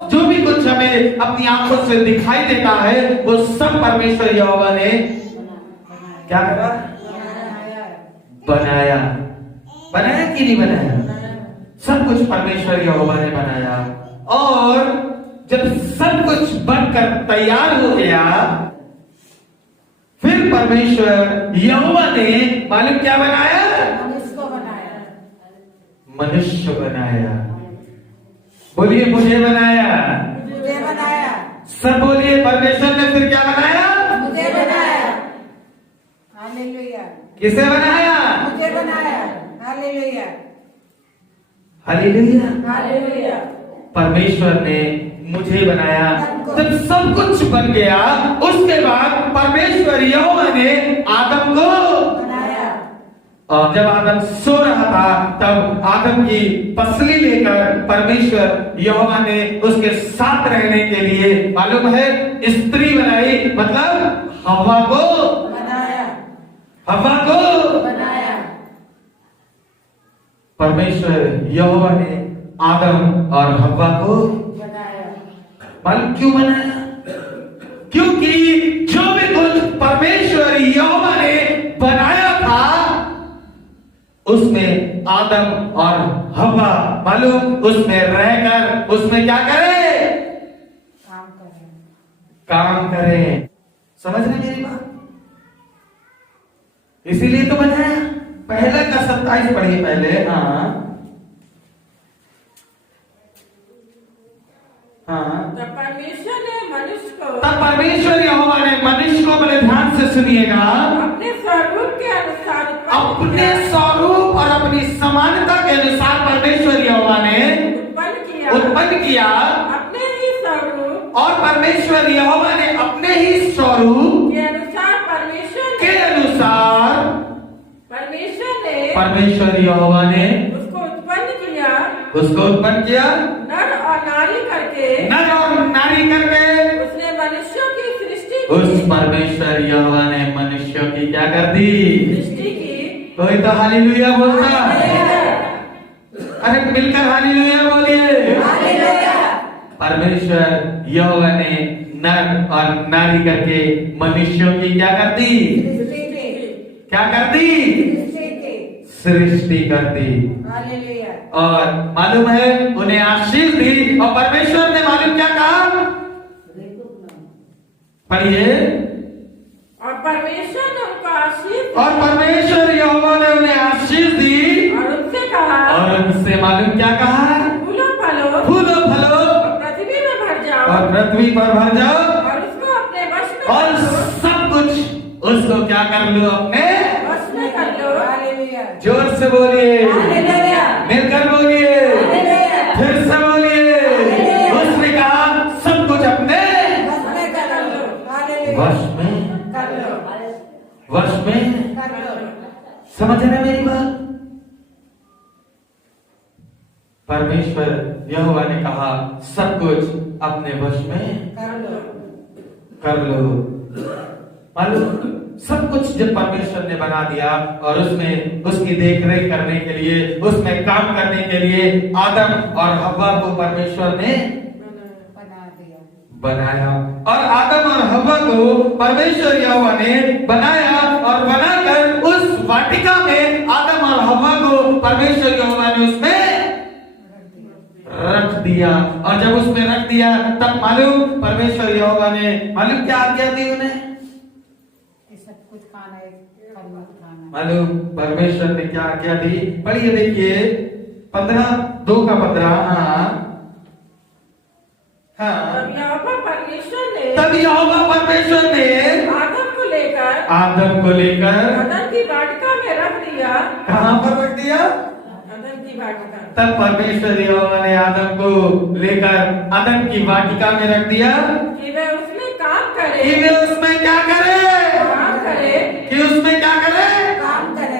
जो भी कुछ हमें अपनी आंखों से दिखाई देता है वो सब परमेश्वर यहोवा ने क्या करा? बनाया। बनाया कि नहीं बनाया? सब कुछ परमेश्वर यहोवा ने बनाया। और जब सब कुछ बनकर तैयार हो गया, फिर परमेश्वर यहोवा ने मालूम क्या बनाया? मनुष्य बनाया। बोलिए मुझे बनाया। मुझे बनाया। सब बोलिए परमेश्वर ने फिर क्या बनाया? मुझे बनाया। हालेलुया। किसे बनाया? मुझे बनाया। हालेलुया। हालेलुया। हालेलुया। परमेश्वर ने मुझे बनाया। जब सब कुछ बन गया, उसके बाद परमेश्वर यहोवा ने आदम को बनाया। और जब आदम सो रहा था तब आदम की पसली लेकर परमेश्वर यहोवा ने उसके साथ रहने के लिए मालूम है स्त्री बनाई, मतलब हव्वा को बनाया। हव्वा को बनाया। परमेश्वर यहोवा ने आदम और हव्वा को बनाया। मालूम क्यों बनाया? क्योंकि जो भी कुछ परमेश्वर यहोवा ने बनाया था उसमें आदम और हव्वा मालूम उसमें रहकर उसमें क्या करे? काम करें। काम करें। समझ रहे मेरी बात? इसीलिए तो बनाया। पहले का 27 पढ़िए पहले। हाँ तब परमेश्वर ने मनुष्य को तब परमेश्वर यहोवा ने मनुष्य को, बड़े ध्यान से सुनिएगा, अपने स्वरूप के अनुसार अपने स्वरूप और अपनी समानता के अनुसार परमेश्वर यहोवा ने उत्पन्न किया। अपने ही स्वरूप और परमेश्वर यहोवा ने अपने ही स्वरूप के अनुसार परमेश्वर यहोवा ने उसको उत्पन्न किया। नर और नारी करके उसने मनुष्यों की सृष्टि की। उस परमेश्वर यहोवा ने मनुष्यों की क्या कर दी? सृष्टि की। कोई तो हालेलुया बोलता। अरे मिलकर हालेलुया बोलिए। परमेश्वर यहोवा ने नर और नारी करके मनुष्यों की क्या कर दी? क्या कर दी? सृष्टि कर दी। और मालूम है उन्हें आशीष दी। और परमेश्वर ने मालूम क्या कहा? पढ़िए। और परमेश्वर ने उनको आशीष और परमेश्वर यहोवा ने उन्हें आशीष दी और उनसे कहा, और उनसे मालूम क्या कहा? फूलो फलो और पृथ्वी में भर जाओ और पृथ्वी पर भर जाओ और उसको अपने वश में और कर लो। सब कुछ उसको क्या कर लो? अपने वश में कर लो। जोर से बोलिए, मिलकर बोलिए, फिर से बोलिए। उसने कहा सब कुछ अपने वश में। समझ रहे मेरी बात? परमेश्वर यहोवा ने कहा सब कुछ अपने वश में कर लो। मालूम सब कुछ जब परमेश्वर ने बना दिया और उसमें उसकी देखरेख करने के लिए, उसमें काम करने के लिए आदम और हव्वा को परमेश्वर ने बनाया। और आदम और हव्वा को परमेश्वर यहोवा ने बनाया और बनाकर उस वाटिका में आदम और हव्वा को परमेश्वर यहोवा ने उसमें रख दिया। और जब उसमें रख दिया तब मालूम परमेश्वर यहोवा ने मालूम क्या आज्ञा दी उन्हें? मालूम परमेश्वर ने क्या आज्ञा दी? पढ़िए देखिए 15:2-15। हाँ तब यहोवा परमेश्वर ने आदम को लेकर अदन की वाटिका में रख दिया। कहाँ पर रख दिया? अदन की वाटिका। तब परमेश्वर यहोवा ने आदम को लेकर अदन की वाटिका में रख दिया कि वे उसमें काम करे। कि वे उसमें क्या करे? काम करे। कि उसमें क्या करे?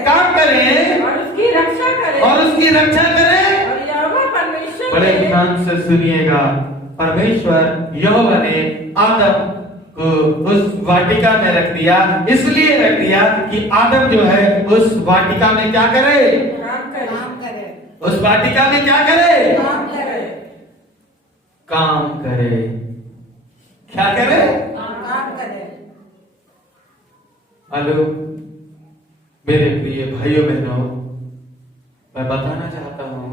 काम करे और उसकी रक्षा करे। और उसकी रक्षा करे। और यहोवा परमेश्वर बड़े ने ध्यान से सुनिएगा। परमेश्वर यहोवा ने आदम को उस वाटिका में रख दिया। इसलिए रख दिया कि आदम जो है उस वाटिका में क्या करे? काम करे। उस वाटिका में क्या करे? काम करे। काम करे। क्या करे? काम करे। हेलो मेरे प्रिय भाइयों बहनों, मैं बताना चाहता हूं,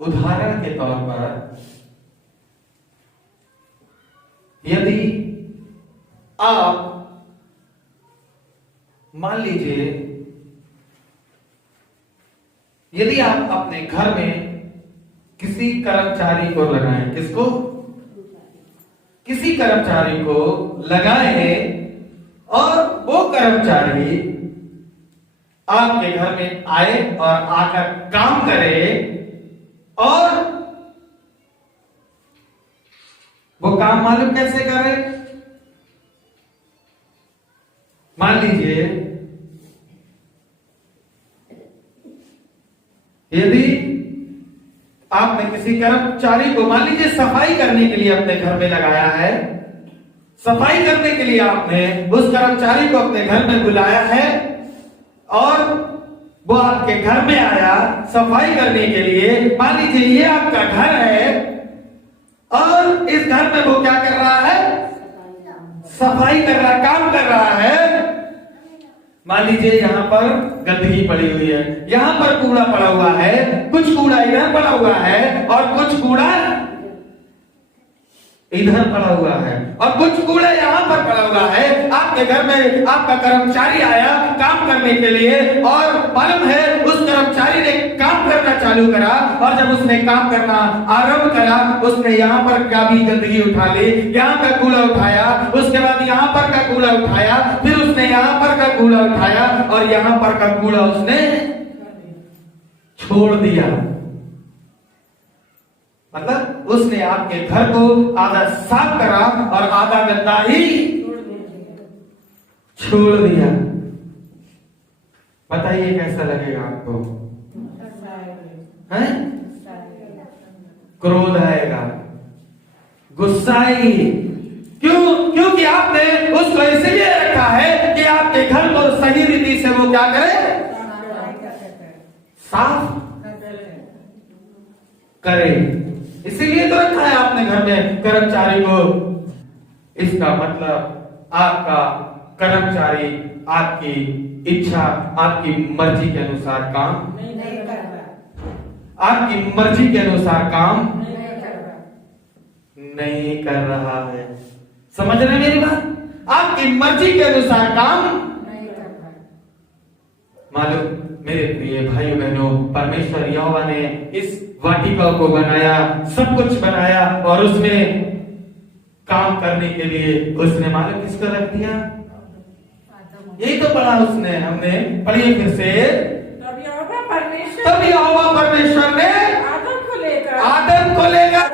उदाहरण के तौर पर यदि आप मान लीजिए, यदि आप अपने घर में किसी कर्मचारी को लगाएं, किसको? किसी कर्मचारी को लगाएं और वो कर्मचारी आपके घर में आए और आकर काम करे, और वो काम मालूम कैसे करे? मान लीजिए यदि आपने किसी कर्मचारी को मान लीजिए सफाई करने के लिए अपने घर में लगाया है, सफाई करने के लिए आपने उस कर्मचारी को अपने घर में बुलाया है और वो आपके घर में आया सफाई करने के लिए। मान लीजिए ये आपका घर है और इस घर में वो क्या कर रहा है? सफाई कर रहा, काम कर रहा है। मान लीजिए यहाँ पर गंदगी पड़ी हुई है, यहाँ पर कूड़ा पड़ा हुआ है, कुछ कूड़ा इधर पड़ा हुआ है और कुछ कूड़ा इधर पड़ा हुआ है और कुछ कूड़ा यहाँ पर पड़ा हुआ है। आपके घर में आपका कर्मचारी आया काम करने के लिए और मालूम है उस कर्मचारी ने काम करना चालू करा, और जब उसने काम करना आरंभ करा उसने यहाँ पर का भी गंदगी उठा ली, यहाँ का कूड़ा उठाया, उसके बाद यहाँ पर का कूड़ा उठाया, फिर उसने यहाँ पर का कूड़ा उठाया और यहाँ पर का कूड़ा उसने छोड़ दिया। मतलब उसने आपके घर को आधा साफ करा और आधा गंदा ही छोड़ दिया। बताइए कैसा लगेगा आपको? हैं? क्रोध आएगा, गुस्सा आएगी। क्यों? क्योंकि आपने उसको इसलिए रखा है कि आपके घर को सही रीति से वो क्या करे? साफ करे। इसीलिए तो रखा है आपने घर में कर्मचारी को। इसका मतलब आपका कर्मचारी आपकी इच्छा, आपकी मर्जी के अनुसार काम नहीं कर रहा, आपकी मर्जी के अनुसार काम नहीं कर रहा है। समझ रहे मेरी बात? आपकी मर्जी के अनुसार काम नहीं कर रहा। मालूम मेरे प्रिय भाइयों बहनों, परमेश्वर यहोवा ने इस वाटिका को बनाया, सब कुछ बनाया और उसमें काम करने के लिए उसने मालूम किसको रख दिया? यही तो पढ़ा उसने, हमने पढ़िए फिर से। तब यहोवा परमेश्वर ने आदम को लेकर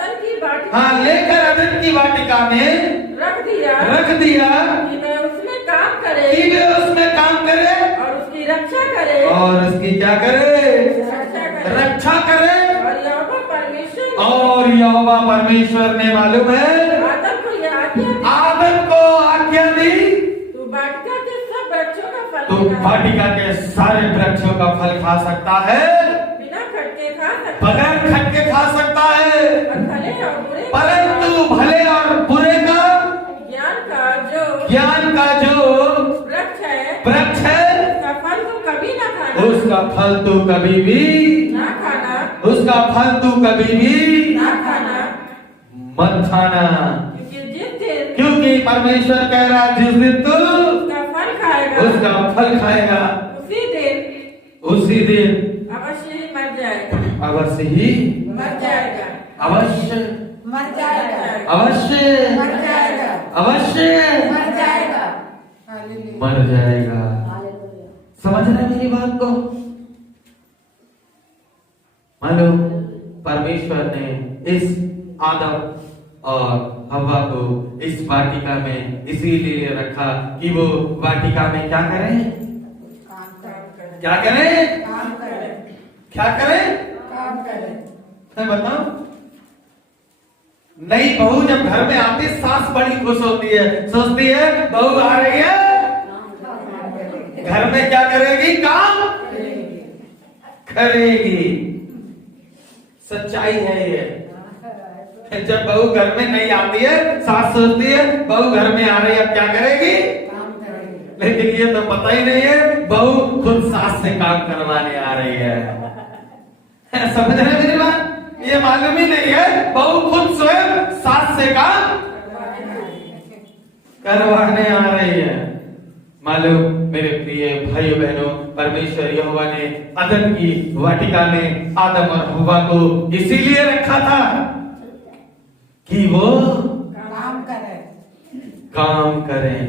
लेकर अदन की वाटिका में रख दिया कि वे उसमें काम करे और उसकी रक्षा करे, और उसकी क्या करे? रक्षा करे। और यहोवा परमेश्वर ने मालूम है आदम को आज्ञा दी, तू वाटिका के सब वृक्षों का फल, तू वाटिका के सारे वृक्षों का फल खा सकता है, बिना खटके खा सकता, बगैर खटके खा सकता है, भले और बुरे, परंतु भले और बुरे का ज्ञान का जो वृक्ष है उसका फल तू कभी ना खाना, उसका फल तू कभी भी ना खाना, उसका फल तू कभी भी ना खाना, मत खाना। क्योंकि परमेश्वर कह रहा है जिस दिन तू उसका फल खाएगा उसी दिन अवश्य ही मर जाएगा, अवश्य ही मर जाएगा, अवश्य मर जाएगा, अवश्य मर जाएगा, अवश्य मर जाएगा, मर जाएगा। समझ रहे मेरी बात को? मानो परमेश्वर ने इस आदम और हव्वा को इस वाटिका में इसीलिए रखा कि वो वाटिका में क्या करें? क्या करें? क्या करें? मैं बताऊं, नई बहू जब घर में आती सास बड़ी खुश होती है, सोचती है बहू आ रही है, घर में क्या करेगी? काम करेगी। सच्चाई है ये। जब बहू घर में नहीं आती है, सास सोचती है बहू घर में आ रही है, अब क्या करेगी, लेकिन ये तो पता ही नहीं है बहू खुद सास से काम करवाने आ रही है। समझ रहे मेरी बात? ये मालूम ही नहीं है बहू खुद स्वयं सास से काम करवाने आ रही है। मालूम मेरे प्रिय भाइयों बहनों, परमेश्वर यहोवा ने अदन की वाटिका में आदम और हव्वा को इसीलिए रखा था कि वो काम करें।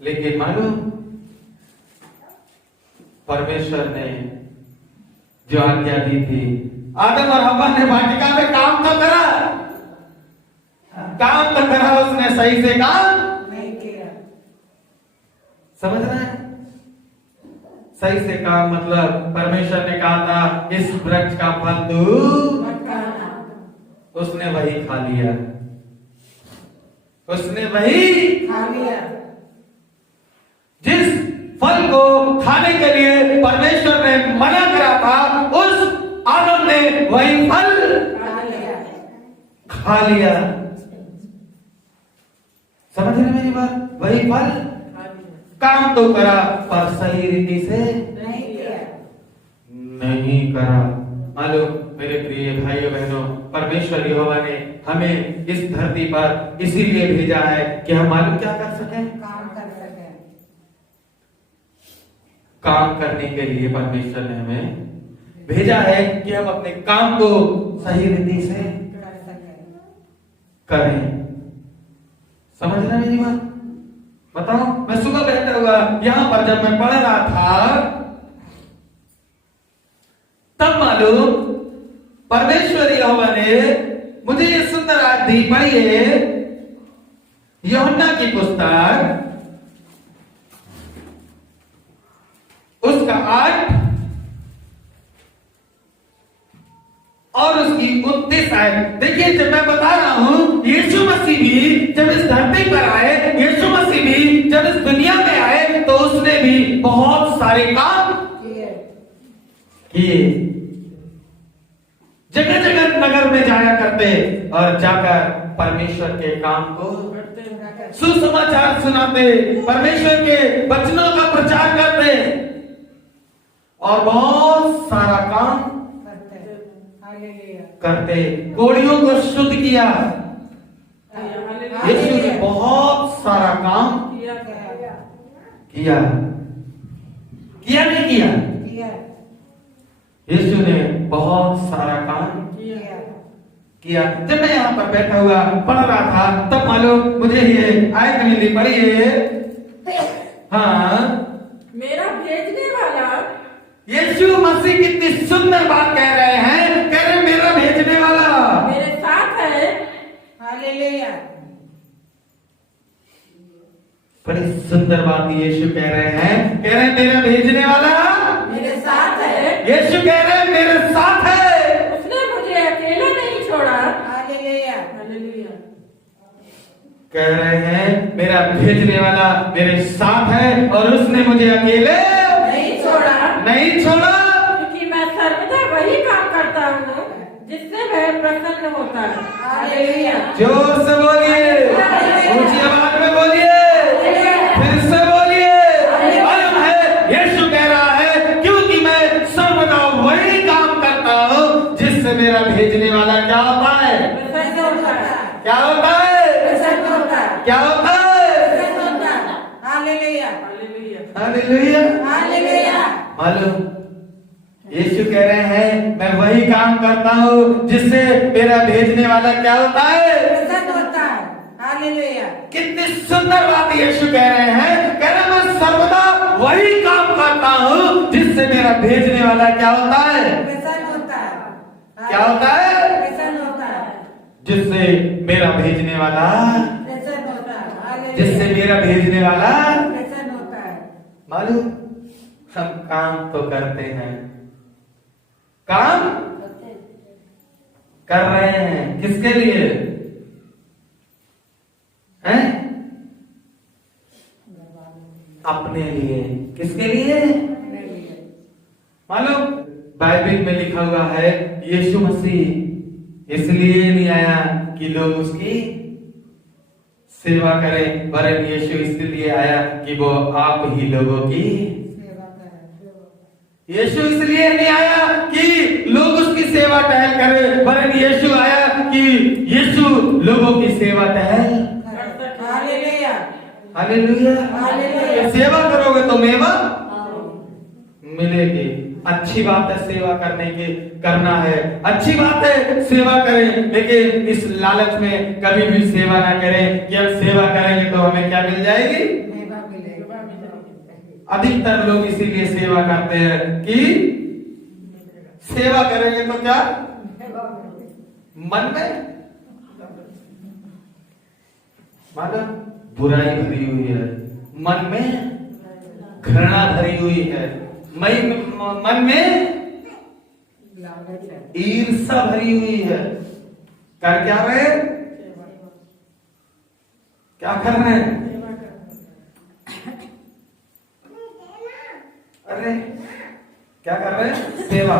लेकिन मालूम परमेश्वर ने जो आज्ञा दी थी, आदम और हव्वा ने वाटिका में काम तो करा, उसने सही से काम नहीं किया। समझ रहे हैं? सही से काम मतलब परमेश्वर ने कहा था इस वृक्ष का फल तू मत खाना, उसने वही खा लिया, उसने वही खा लिया। जिस फल को खाने के लिए परमेश्वर ने मना करा था, उस आदम ने वही फल खा लिया। समझ रहे मेरी बात? वही फल काम तो करा पर सही रीति से नहीं करा। मालूम मेरे प्रिय भाइयों बहनों, परमेश्वर यहोवा ने हमें इस धरती पर इसीलिए भेजा है कि हम मालूम क्या कर सकें, काम कर सकें। काम करने के लिए परमेश्वर ने हमें भेजा है कि हम अपने काम को सही रीति से करें। समझ रहे मेरी बात? बताओ, मैं सुबह बैठा हुआ यहां पर जब मैं पढ़ रहा था, तब मालूम परमेश्वर यहोवा ने मुझे ये सुंदर आदि पढ़ी है, यूहन्ना की पुस्तक उसका 8 और उसकी 29 आयत। देखिए, जब मैं बता रहा हूं यीशु मसीह भी जब इस धरती पर आए, यीशु मसीह भी जब इस दुनिया में आए, तो उसने भी बहुत सारे काम किए। जगह जगह नगर में जाया करते और जाकर परमेश्वर के काम को सुसमाचार सुनाते, परमेश्वर के वचनों का प्रचार करते और बहुत सारा काम करते। कोढ़ियों को शुद्ध किया। यीशु ने बहुत सारा काम किया नहीं किया? यीशु ने बहुत सारा काम किया। जब मैं यहाँ पर बैठा हुआ पढ़ रहा था, तब मालूम मुझे ये आयत मिली, पढ़ी है। हाँ, मेरा भेजने वाला यीशु मसीह कितनी सुंदर बात कह रहे हैं, कह रहे मेरा भेजने वाला मेरे साथ है। हालेलुया। बड़ी सुंदर बात यीशु कह रहे हैं, कह रहे हैं मेरा भेजने वाला मेरे साथ है। यीशु कह रहे हैं मेरे साथ है, उसने मुझे अकेला नहीं छोड़ा। Hallelujah, hallelujah. कह रहे हैं मेरा भेजने वाला मेरे साथ है और उसने मुझे अकेले नहीं छोड़ा, क्योंकि मैं सर्वदा वही काम करता हूँ जिससे वह प्रसन्न होता है। हालेलुया। जोर से बोलिए, ऊंची आवाज में बोलिए, फिर से बोलिए। मालूम है यीशु कह रहा है क्योंकि मैं सर्वदा वही काम करता हूँ जिससे मेरा भेजने वाला क्या होता है, क्या होता है, क्या होता है। Hallelujah, hallelujah, hallelujah. मालूम यीशु कह रहे हैं मैं वही काम करता हूँ जिससे मेरा भेजने वाला क्या होता है, प्रसन्न होता है। हालेलुया। कितनी सुंदर बात यीशु कह रहे हैं, कह रहे मैं सर्वदा वही काम करता हूँ जिससे मेरा भेजने वाला क्या होता है, प्रसन्न होता है। क्या होता है, प्रसन्न होता है। जिससे मेरा भेजने वाला प्रसन्न होता है, जिससे मेरा भेजने वाला प्रसन्न होता है। मालूम हम काम तो करते हैं, काम कर रहे हैं, किसके लिए हैं, अपने लिए। किसके लिए? मालूम बाइबल में लिखा हुआ है यीशु मसीह इसलिए नहीं आया कि लोग उसकी सेवा करें, वरन यीशु इसलिए आया कि वो आप ही लोगों की यीशु इसलिए नहीं आया कि लोग उसकी सेवा टहल करें, वरन यीशु आया कि यीशु लोगों की सेवा टहल। Hallelujah hallelujah. हालेलुया। सेवा करोगे तो मेवा मिलेगी। अच्छी बात है सेवा करने की, करना है, अच्छी बात है सेवा करें, लेकिन इस लालच में कभी भी सेवा ना करें कि हम सेवा करेंगे तो हमें क्या मिल जाएगी। अधिकतर लोग इसीलिए सेवा करते हैं कि सेवा करेंगे तो क्या मन में मानो बुराई भरी हुई है, मन में घृणा भरी हुई है, मन में ईर्ष्या भरी हुई है। कर क्या रहे, क्या कर रहे हैं? अरे क्या कर रहे हैं? सेवा,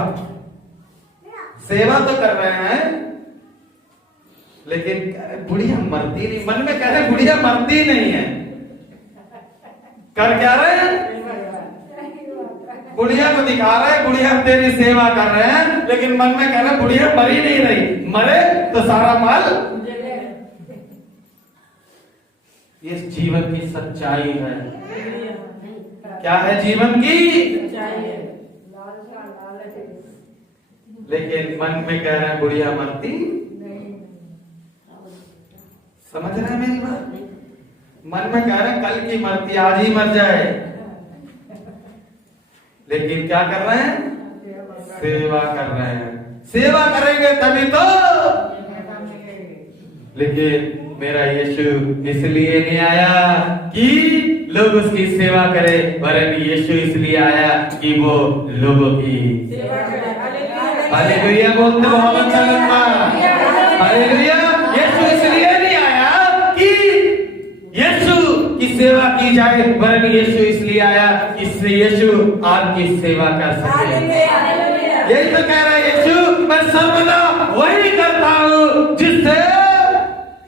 सेवा तो कर रहे हैं, लेकिन बुढ़िया मरती नहीं, मन में कह रहे बुढ़िया मरती नहीं है। कर क्या रहे हैं? बुढ़िया को दिखा रहे, बुढ़िया तेरी सेवा कर रहे हैं, लेकिन मन में कह रहे बुढ़िया मरी नहीं रही, मरे तो सारा माल। ये जीवन की सच्चाई है। क्या है जीवन की? लेकिन मन में कह रहे हैं बुढ़िया मरती। समझ रहे हैं मेरी बात? मन में कह रहे हैं कल की मरती, आज ही मर जाए, लेकिन क्या कर रहे हैं? सेवा कर रहे हैं। सेवा करेंगे तभी तो। लेकिन मेरा यीशु इसलिए नहीं आया कि लोग उसकी सेवा करें, वरन यीशु इसलिए आया कि वो लोगों की सेवा करे। हालेलुया बोलते बहुत अच्छा लगता है। हालेलुया। यीशु इसलिए नहीं आया कि यीशु की सेवा की जाए, वरन यीशु इसलिए आया कि यीशु आपकी सेवा कर सके। यही तो कह रहा है यीशु, मैं सर्वदा वही करता हूँ जिससे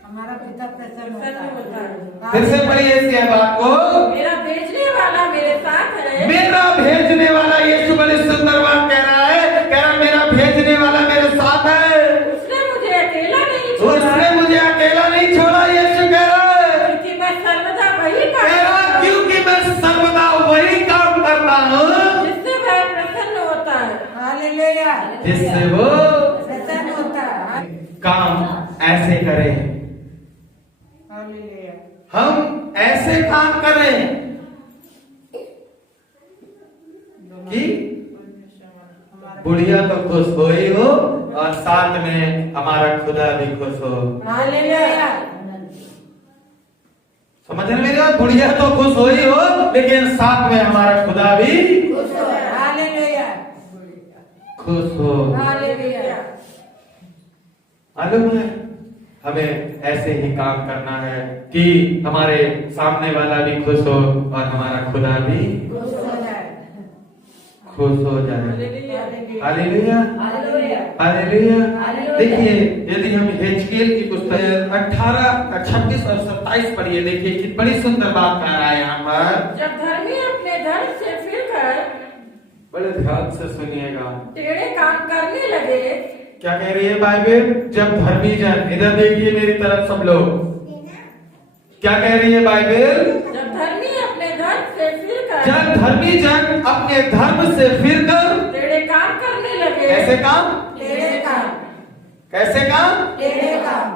हमारा पिता प्रसन्न होता है। फिर से पढ़िए इस बात को। मेरा भेजने वाला मेरे साथ है। मेरा भेजने वाला, यीशु बड़ी सुंदर बात कह रहा है, कह रहा मेरा भेजने वाला मेरे साथ है। उसने मुझे अकेला नहीं छोड़ा। उसने मुझे अकेला नहीं छोड़ा, यीशु कह रहा है। क्योंकि मैं सर्वदा वही कह रहा क्योंकि मैं सर्वदा वही काम करता हूँ जिससे वह प्रसन्न होता है। हालेलुया। जिससे वो प्रसन्न होता है। काम ऐसे करें, हालेलुया। हम ऐसे काम करें कि बुढ़िया तो खुश हो ही हो और साथ में हमारा खुदा भी खुश हो। हालेलुया। समझ रहे मेरी बात? बुढ़िया तो खुश हो ही हो, लेकिन साथ में हमारा खुदा भी खुश हो। हालेलुया। खुश हो। हालेलुया। मालूम है हमें ऐसे ही काम करना है कि हमारे सामने वाला भी खुश हो और हमारा खुदा भी खुश हो जाए। खुश हो जाए। हालेलुया। हालेलुया। देखिए यदि हम हेजकेल की पुस्तक 18, 26 और 27 पढ़िए, देखिए कि बड़ी सुंदर बात कह रहा है यहाँ पर। जब धर्मी अपने धर्म से फिरकर, बड़े ध्यान से सुनिएगा, टेढ़े काम करने लगे। क्या कह रही है बाइबल? जब धर्मी जन, इधर देखिए मेरी तरफ सब लोग, क्या कह रही है बाइबल? जब धर्मी अपने धर्म से फिरकर, जब धर्मी जन अपने धर्म से फिरकर टेढ़े काम करने लगे। कैसे काम? टेढ़े काम। कैसे काम? टेढ़े काम।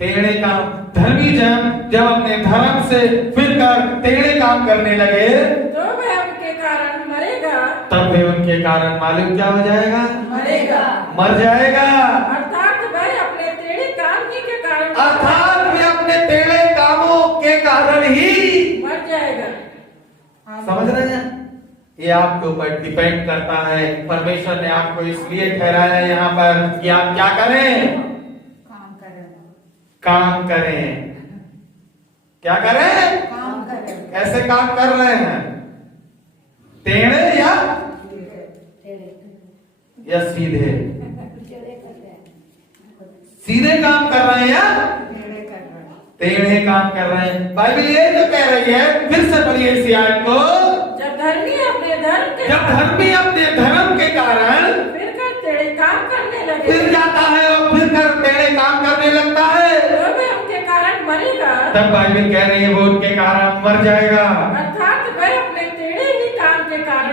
टेढ़े काम। धर्मी जन जब अपने धर्म से फिरकर टेढ़े काम करने लगे तो वह उनके कारण मरेगा। तब वे उनके कारण मालूम क्या हो जाएगा? मरेगा। मर जाएगा। अर्थात वह अपने टेढ़े काम ही के कारण, अर्थात वे अपने टेढ़े कामों के कारण ही मर जाएगा। समझ रहे हैं? ये आपके ऊपर डिपेंड करता है। परमेश्वर ने आपको इसलिए ठहराया है यहाँ पर कि आप क्या करें? काम करें। क्या करें? काम करें। कैसे काम कर रहे हैं? टेढ़े या या सीधे? सीधे काम कर रहे हैं या टेढ़े काम कर रहे हैं? बाइबल ये तो कह रही है, फिर से पढ़िए इस आयत को। जब धर्मी अपने धर्म के कारण फिर कर टेढ़े काम करने लगे, फिर जाता है और फिर कर टेढ़े काम करने लगता है, तो वह उनके कारण मरेगा। तब बाइबल कह रही है वो उनके कारण मर जाएगा। अर्थात वह अपने टेढ़े ही काम के कारण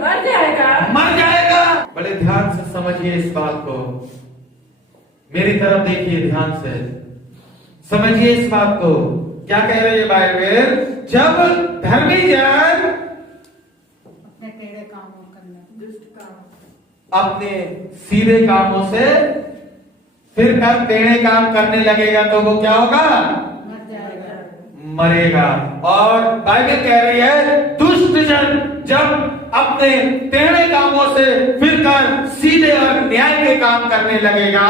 मर जाएगा। बड़े ध्यान से समझिए इस बात को, मेरी तरफ देखिए, ध्यान से समझिए इस बात को। क्या कह रही है बाइबल? जब धर्मी जन अपने सीधे कामों से फिर कर टेढ़े काम करने लगेगा तो वो क्या होगा? मरेगा। और बाइबल कह रही है दुष्ट जन जब अपने टेढ़े कामों से फिर कर सीधे और न्याय के काम करने लगेगा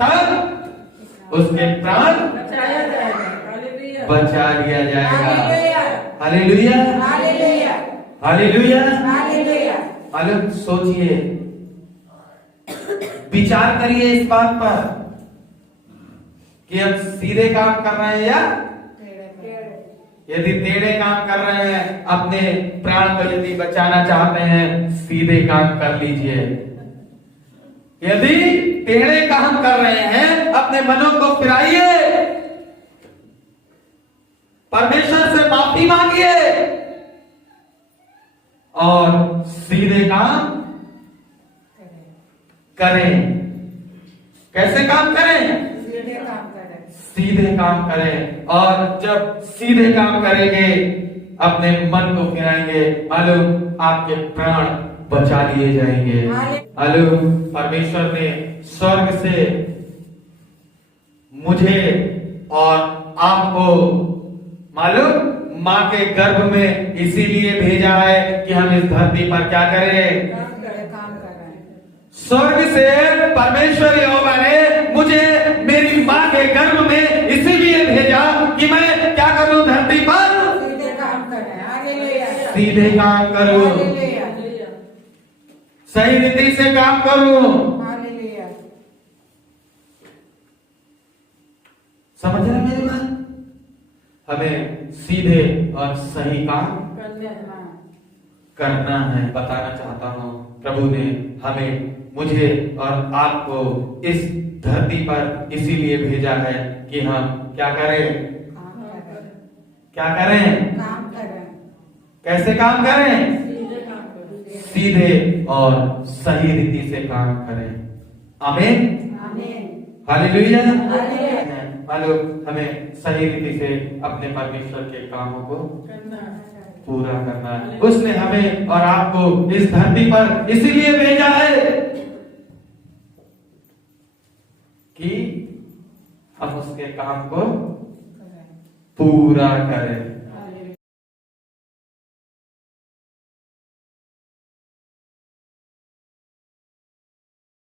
तब उसके प्राण बचाया जाएगा। बचा लिया जाएगा। Hallelujah, hallelujah. हालेलुया। सोचिए, विचार करिए इस बात पर कि हम सीधे काम कर रहे हैं या यदि टेढ़े काम कर रहे हैं, अपने प्राण को यदि बचाना चाहते हैं, सीधे काम कर लीजिए। यदि टेढ़े काम कर रहे हैं, अपने मनों को फिराइए, परमेश्वर से माफी मांगिए और सीधे काम करें। कैसे काम करें? सीधे काम करें। और जब सीधे काम करेंगे, अपने मन को फिराएंगे, मालूम आपके प्राण बचा लिए जाएंगे। मालूम परमेश्वर ने स्वर्ग से मुझे और आपको मालूम मां के गर्भ में इसीलिए भेजा है कि हम इस धरती पर क्या करें? स्वर्ग से परमेश्वर यहोवा ने मुझे मेरी मां के गर्भ में इसीलिए भेजा कि मैं क्या करूं? धरती पर सीधे काम करूं, सही रीति से काम करूं। समझ रहे मेरी बात? हमें सीधे और सही काम करना है। बताना चाहता हूं, प्रभु ने हमें, मुझे और आपको इस धरती पर इसीलिए भेजा है कि हम क्या करें? क्या करें? कैसे काम करें? सीधे और सही रीति से काम करें। आमीन, हालेलुया। मालूम हमें सही रीति से अपने परमेश्वर के कामों को पूरा करना है। उसने हमें और आपको इस धरती पर इसीलिए भेजा है कि हम उसके काम को पूरा करें।